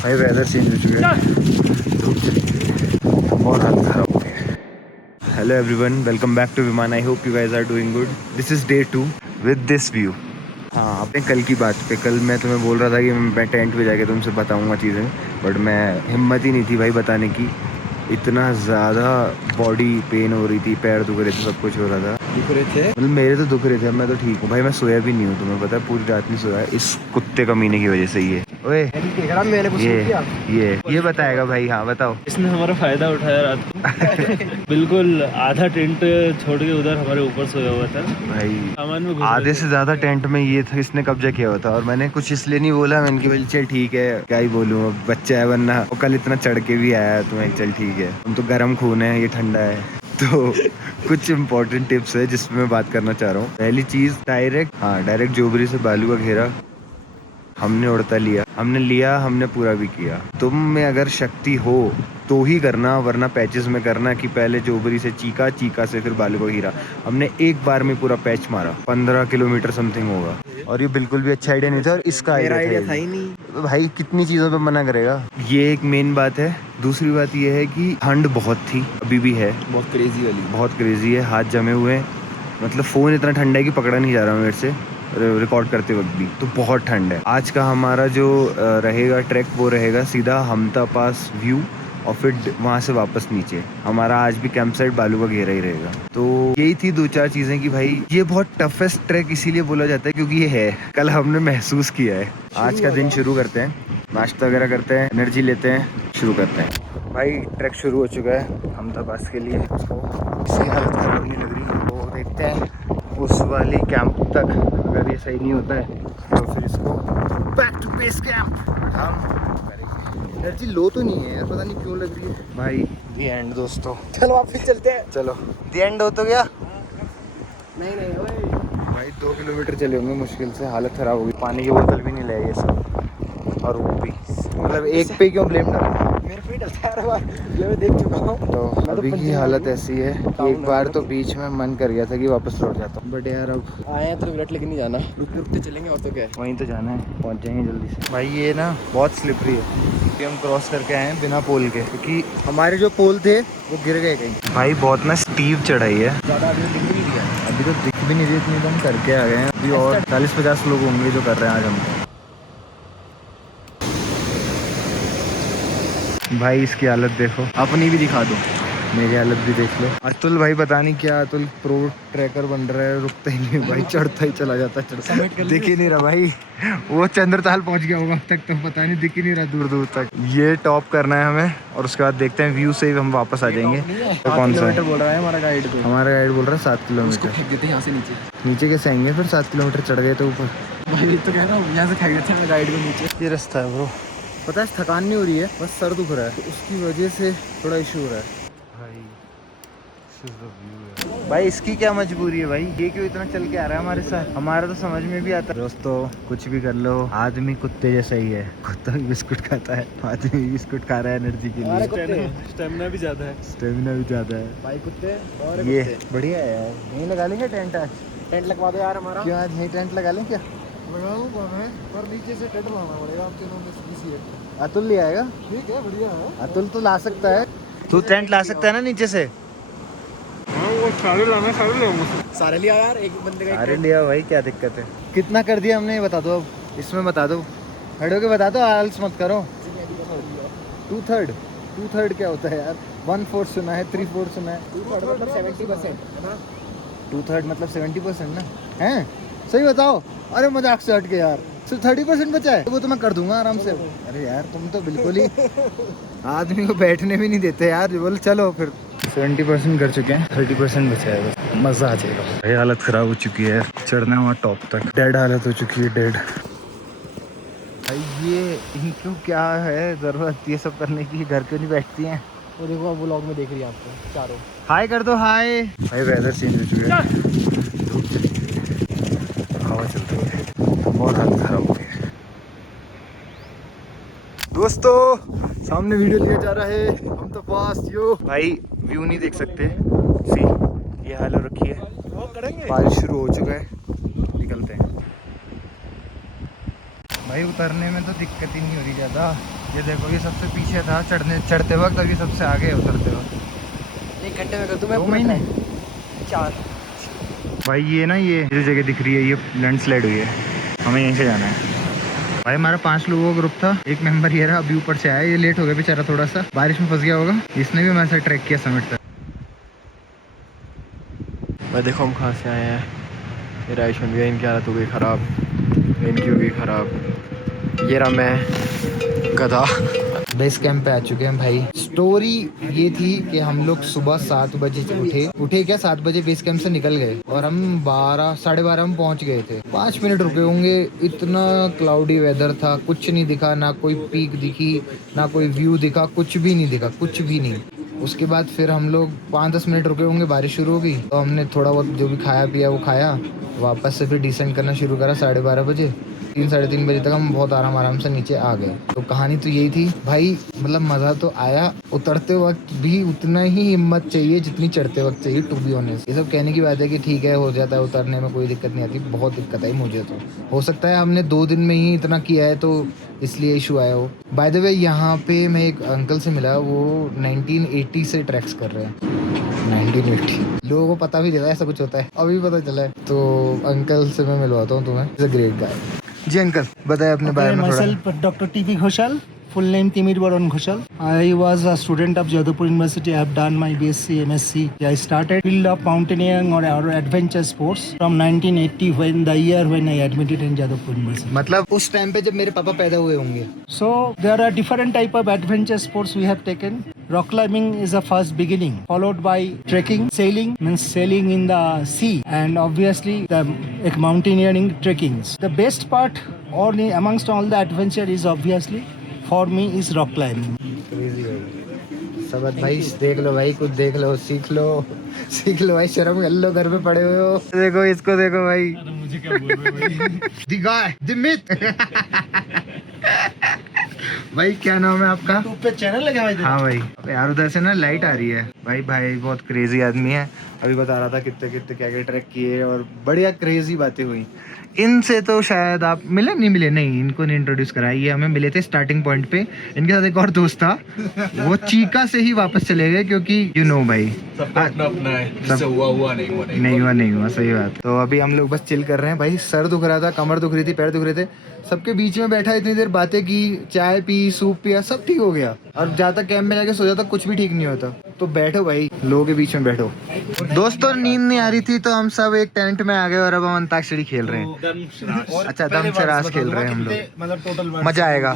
भाई weather change हो चुका है, बहुत हालत खराब हो गई है। Hello everyone, welcome back to Vimaan. I hope you guys are doing good. This is day 2 with this view. हाँ, अपने कल की बात पे, कल मैं तुम्हें बोल रहा था कि मैं टेंट पे जाके तुमसे बताऊंगा चीज़ें, बट मैं हिम्मत ही नहीं थी भाई बताने की। इतना ज़्यादा बॉडी पेन हो रही थी, पैर दुख रहे थे, सब कुछ हो रहा था। दुख रहे थे मतलब मेरे तो दुख रहे थे, अब मैं तो ठीक हूँ भाई। मैं सोया भी नहीं हूँ, तुम्हें पता है, पूरी रात नहीं सोया इस कुत्ते कमीने की वजह से। ये ओए, मैंने कुछ नहीं किया। ये बताएगा भाई। हाँ बताओ। इसने हमारा फायदा उठाया रात को। बिल्कुल आधा टेंट छोड़ के उधर हमारे ऊपर सोया हुआ था। भाई सामान में घुस आधे गए से ज्यादा टेंट में ये था, इसने कब्जा किया हुआ था। और मैंने कुछ इसलिए नहीं बोला, मैंने कहा चल ठीक है, क्या ही बोलूँ, अब बच्चा है, वरना वो कल इतना चढ़ के भी आया तुम्हें। चल ठीक है, हम तो गर्म खून है, ये ठंडा है। तो कुछ इंपॉर्टेंट टिप्स है जिसमें मैं बात करना चाह रहा हूँ। पहली चीज, डायरेक्ट जोबरी से बालू का घेरा हमने उड़ता लिया, हमने पूरा भी किया। तुम में अगर शक्ति हो तो ही करना, वरना पैचेस में करना कि पहले जोबरी से चीका से फिर बालू का हीरा। हमने एक बार में पूरा पैच मारा, 15 किलोमीटर समथिंग होगा। और ये बिल्कुल भी अच्छा आइडिया नहीं था, और इसका मेरा आइडिया था था ये ही नहीं। भाई, कितनी चीज़ों पे मना करेगा। ये एक मेन बात है। दूसरी बात ये है कि ठंड बहुत थी, अभी भी है, बहुत क्रेजी वाली। बहुत क्रेजी है, हाथ जमे हुए हैं। मतलब फ़ोन इतना ठंडा है कि पकड़ा नहीं जा रहा मेरे से रिकॉर्ड करते वक्त भी। तो बहुत ठंड है। आज का हमारा जो रहेगा ट्रैक, वो रहेगा सीधा हमता पास व्यू, और फिर वहाँ से वापस नीचे। हमारा आज भी कैंप साइट बालू का घेरा ही रहेगा। तो यही थी दो चार चीज़ें कि भाई ये बहुत टफेस्ट ट्रैक इसीलिए बोला जाता है क्योंकि ये है, कल हमने महसूस किया है। आज का दिन शुरू करते हैं, नाश्ता वगैरह करते हैं, एनर्जी लेते हैं, शुरू करते हैं। भाई ट्रैक शुरू हो चुका है हमता पास के लिए। इसकी हालत खराब नहीं लग रही, वो देखते हैं उस वाली कैंप तक। अगर ये सही नहीं होता है तो फिर इसको बैक टू बेस कैंप हम करेंगे। एनर्जी लो तो नहीं है यार, पता नहीं क्यों लग रही है भाई। दी एंड दोस्तों, चलो वापस चलते हैं। चलो दी एंड हो तो गया। नहीं नहीं ओए। भाई 2 किलोमीटर चले होंगे मुश्किल से, हालत ख़राब होगी। पानी की बोतल भी नहीं ले ये सब, और वो भी मतलब एक पे क्यों ब्लेम डालना। मेरे पे डलता है यार, ये मैं देख चुका हूँ। तो अभी की हालत ऐसी है कि एक बार तो बीच में मन कर गया था कि वापस लौट जाता हूँ, बट यार अब आए हैं तो रिग्रेट लेके नहीं जाना, रुकते रुकते चलेंगे और तो क्या है। वहीं तो जाना है, पहुँच जाएंगे जल्दी से। भाई ये ना बहुत स्लिपरी है कि हम क्रॉस करके आए हैं बिना पोल के, क्योंकि हमारे जो पोल थे वो गिर गए कहीं। भाई बहुत ना स्टीव चढ़ाई है, ज़्यादा अभी दिख भी नहीं दिया। अभी तो दिख भी नहीं रही, इतनी दम करके आ गए हैं। अभी और 40-50 लोग होंगे जो कर रहे हैं आज हम। भाई इसकी हालत देखो, अपनी भी दिखा दो। मेरी हालत भी देख लो। अतुल भाई पता नहीं क्या, अतुल प्रो ट्रैकर बन रहा है, रुकता ही नहीं भाई, चढ़ता ही चला जाता है, दिख ही नहीं रहा भाई। वो चंद्रताल पहुंच गया होगा अब तक, तो पता नहीं, दिख ही नहीं रहा दूर दूर तक। ये टॉप करना है हमें, और उसके बाद देखते हैं व्यू से ही हम वापस आ जाएंगे। तो कौन सा किलोमीटर बोल रहा है हमारा गाइड को। हमारा गाइड बोल रहा है 7 उसको किलोमीटर। फेंक देते हैं यहाँ से नीचे। नीचे कैसे आएंगे फिर, 7 किलोमीटर चढ़ गए तो ऊपर। भाई तो कह रहा हूँ यहाँ से फेंक देते हैं गाइड को नीचे। ये रास्ता है ब्रो। पता है थकान नहीं हो रही है, बस सर दुख रहा है, तो उसकी वजह से थोड़ा इशू हो रहा है भाई। इसकी क्या मजबूरी है भाई, ये क्यों इतना चल के आ रहा है हमारे साथ, हमारा तो समझ में भी आता है। दोस्तों कुछ भी कर लो, आदमी कुत्ते जैसा ही है। कुत्ता भी बिस्कुट खाता है, आदमी भी बिस्कुट खा रहा है एनर्जी के लिए। स्टेमिना भी ज्यादा है। स्टेमिना भी ज्यादा है भाई कुत्ते और ये। बढ़िया है यार, यहीं लगा लेंगे टेंट आज। टेंट लगवा दो यार हमारा। क्यों आज यहीं टेंट लगा लें क्या? लगाऊंगा मैं, पर नीचे से टेंट लगाना पड़ेगा, आपके रूम में किसी है। अतुल ले आएगा, ठीक है बढ़िया है। अतुल तो ला सकता है, तू टेंट ला सकता है ना नीचे से। वो सारे लाना, सारे ले सारे लिया यार, एक बंदे का अरे लिया भाई, क्या दिक्कत है। कितना कर दिया हमने ये बता दो, अब इसमें बता दो, खड़े के बता दो, आलस मत करो। 2/3 क्या होता है यार? 1/4 सुना है, 3/4 सुना है। 2/3 मतलब 70% है ना। 2/3 मतलब 70% ना, हैं? सही बताओ। अरे मजाक से हट के यार, सिर्फ 30% बचा है, वो तो मैं कर दूंगा आराम से। अरे यार तुम तो बिल्कुल ही आदमी को बैठने भी नहीं देते यार। बोल चलो फिर 70% कर चुके हैं, 30% बचा है, बस मजा आ जाएगा। भाई हालत खराब हो चुकी है, चढ़ना है वहाँ टॉप तक, डेड हालत हो चुकी है, डेड। भाई ये इनको क्या है जरूरत ये सब करने की, घर क्यों नहीं बैठती हैं? वो देखो अब व्लॉग में देख रही है आपको चारों। हाय कर दो, हाय। भाई वेदर चेंज हो चुका है, हवा चल रही है, बहुत हालत खराब हो गई है। दोस्तों सामने वीडियो लिया जा रहा है, हम तो पास यो। भाई व्यू नहीं देख सकते, सी ये हाल हो रखी है। बारिश शुरू हो चुका है, निकलते हैं। भाई उतरने में तो दिक्कत ही नहीं हो रही ज़्यादा। ये देखो ये सबसे पीछे था चढ़ते वक्त, अभी सबसे आगे है उतरते वक्त। 1 घंटे में कर दूँ मैं 2 पूरा महीने। ट्रैक। 4। भाई ये ना ये जो जगह दिख रही है ये लैंडस्लाइड हुई है, हमें यहीं से जाना है। भाई हमारा 5 लोगों का ग्रुप था, एक मेंबर ये रहा अभी ऊपर से आया, ये लेट हो गया बेचारा, थोड़ा सा बारिश में फंस गया होगा। इसने भी हमारे साथ ट्रैक किया समिट तक। भाई देखो हम कहाँ से आए हैं। मेरा आयुष्मान भैया इनकी हालत हो गई ख़राब, इनकी हो गई ख़राब। ये रहा मैं गधा। बेस कैंप पे आ चुके हैं भाई। स्टोरी ये थी कि हम लोग सुबह 7 बजे उठे क्या 7 बजे बेस कैंप से निकल गए और हम 12 साढ़े 12 में पहुंच गए थे। 5 मिनट रुके होंगे, इतना क्लाउडी वेदर था, कुछ नहीं दिखा, ना कोई पीक दिखी, ना कोई व्यू दिखा, कुछ भी नहीं दिखा, कुछ भी नहीं। उसके बाद फिर हम लोग 5-10 मिनट रुके होंगे, बारिश शुरू हो गई तो हमने थोड़ा बहुत जो भी खाया पिया वो खाया, वापस से फिर डिसेंड करना शुरू करा 12:30 बजे। 3-3:30 बजे तक हम बहुत आराम से नीचे आ गए। तो कहानी तो यही थी भाई, मतलब मज़ा तो आया। उतरते वक्त भी उतना ही हिम्मत चाहिए जितनी चढ़ते वक्त चाहिए, टू बी ऑनेस्ट। ये सब कहने की बात है कि ठीक है हो जाता है, उतरने में कोई दिक्कत नहीं आती, बहुत दिक्कत आई मुझे तो। हो सकता है हमने 2 दिन में ही इतना किया है तो इसलिए इशू आया हो। बाय द वे यहाँ पे मैं एक अंकल से मिला, वो 1980 से ट्रैक्स कर रहे हैं। 1980 लोगों को पता भी चला ऐसा कुछ होता है, अभी पता चला है। तो अंकल से मैं मिलवाता हूँ तुम्हें, इज अ ग्रेट गाय। जी अंकल बताए अपने बारे में थोड़ा। Myself, Dr. T.V. Ghoshal, full name Timir Baron Ghoshal. I was a student of Jadavpur University. I have done my BSc, MSc. I started field of mountaineering or adventure sports from 1980, when the year when I admitted in Jadavpur University. मतलब उस time पे जब मेरे पापा पैदा हुए होंगे। So there are different type of adventure sports we have taken. Rock climbing is the first beginning, followed by trekking. Sailing means sailing in the sea, and obviously the mountaineering, trekkings. The best part, or amongst all the adventure, is obviously for me is rock climbing. Crazy भाई। सबत भाई देख लो भाई, कुछ देख लो, सीख लो भाई, शर्म कर लो, घर में पड़े हुए हो। देखो इसको देखो भाई, मुझे क्या बोल रहे हो भाई? The guy the myth. भाई क्या नाम है आपका? ऊपर चैनल लगा हुआ है। हाँ भाई। अबे यार उधर से ना लाइट आ रही है। भाई बहुत क्रेजी आदमी है, अभी बता रहा था कितने क्या ट्रैक किए और बढ़िया क्रेजी बातें हुई। इनसे तो शायद आप नहीं मिले, इनको नहीं इंट्रोड्यूस करा, ये हमें मिले थे स्टार्टिंग पॉइंट पे। इनके साथ एक और दोस्त था, वो चीका से ही वापस चले गए क्योंकि यू नो भाई अपना है, जिससे हुआ नहीं हुआ, सही बात। तो अभी हम लोग बस चिल कर रहे हैं भाई। सर दुख रहा था, कमर दुख रही थी, पैर दुख रहे थे, सबके बीच में बैठा इतनी देर बातें की, चाय पी, सूप पिया, सब ठीक हो गया। और जहाँ तक कैंप में जाके सो जाता कुछ भी ठीक नहीं होता। तो बैठो भाई, लोगों के बीच में बैठो। दोस्तों नींद नहीं आ रही थी तो हम सब एक टेंट में आ गए और अब हम अंताक्षरी खेल रहे हैं। अच्छा दम शराज खेल रहे हैं हम लोग, मतलब टोटल मजा आएगा।